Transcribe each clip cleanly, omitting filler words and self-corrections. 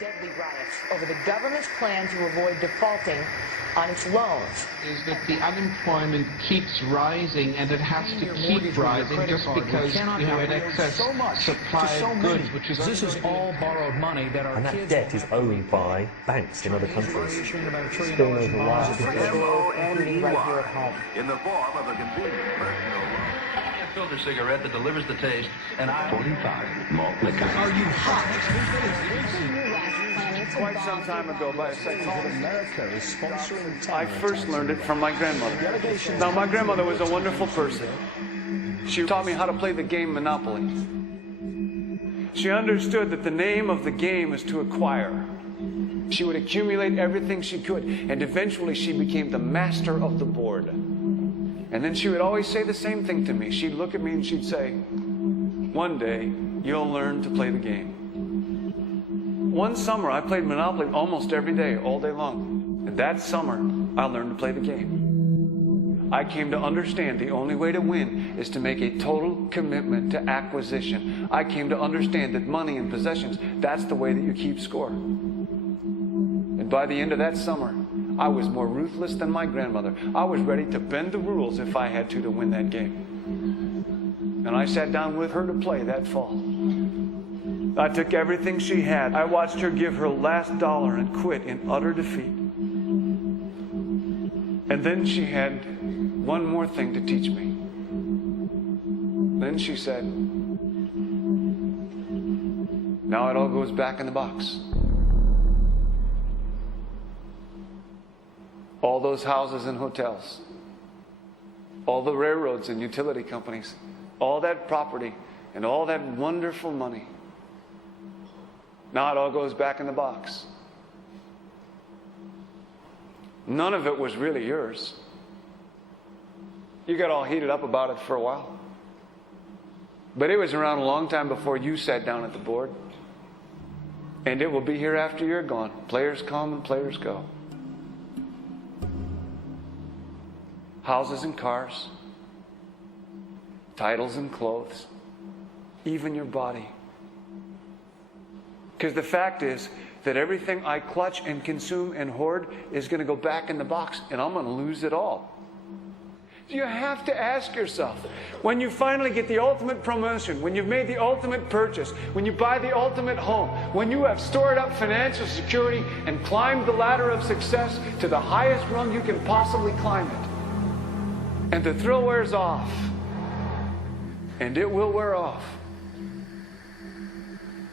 deadly riots over the government's plan to avoid defaulting on its loans. Is that the unemployment keeps rising, and it has to keep rising just because you have an excess supply of goods, which is this is all borrowed money that our and that debt is owed by banks in other countries. Still knows a lot. Including right here at home. In the form of a convenient personal loan. A filter cigarette that delivers the taste, and 45 malt liquor. Are you hot? Quite some time ago, by a section of America is sponsoring I first learned it from my grandmother. Now, my grandmother was a wonderful person. She taught me how to play the game Monopoly. She understood that the name of the game is to acquire. She would accumulate everything she could, and eventually she became the master of the board. And then she would always say the same thing to me. She'd look at me and she'd say, "One day, you'll learn to play the game." One summer, I played Monopoly almost every day, all day long. And that summer, I learned to play the game. I came to understand the only way to win is to make a total commitment to acquisition. I came to understand that money and possessions, that's the way that you keep score. And by the end of that summer, I was more ruthless than my grandmother. I was ready to bend the rules if I had to win that game. And I sat down with her to play that fall. I took everything she had. I watched her give her last dollar and quit in utter defeat. And then she had one more thing to teach me. Then she said, "Now it all goes back in the box." All those houses and hotels, all the railroads and utility companies, all that property and all that wonderful money. Now it all goes back in the box. None of it was really yours. You got all heated up about it for a while. But it was around a long time before you sat down at the board. And it will be here after you're gone. Players come and players go. Houses and cars, titles and clothes, even your body. Because the fact is that everything I clutch and consume and hoard is going to go back in the box, and I'm going to lose it all. You have to ask yourself, when you finally get the ultimate promotion, when you've made the ultimate purchase, when you buy the ultimate home, when you have stored up financial security and climbed the ladder of success to the highest rung you can possibly climb it, and the thrill wears off, and it will wear off,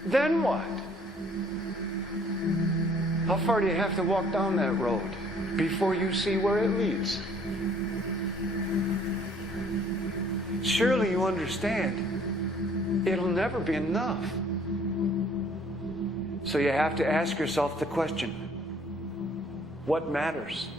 then what? How far do you have to walk down that road before you see where it leads? Surely you understand, it'll never be enough. So you have to ask yourself the question, what matters?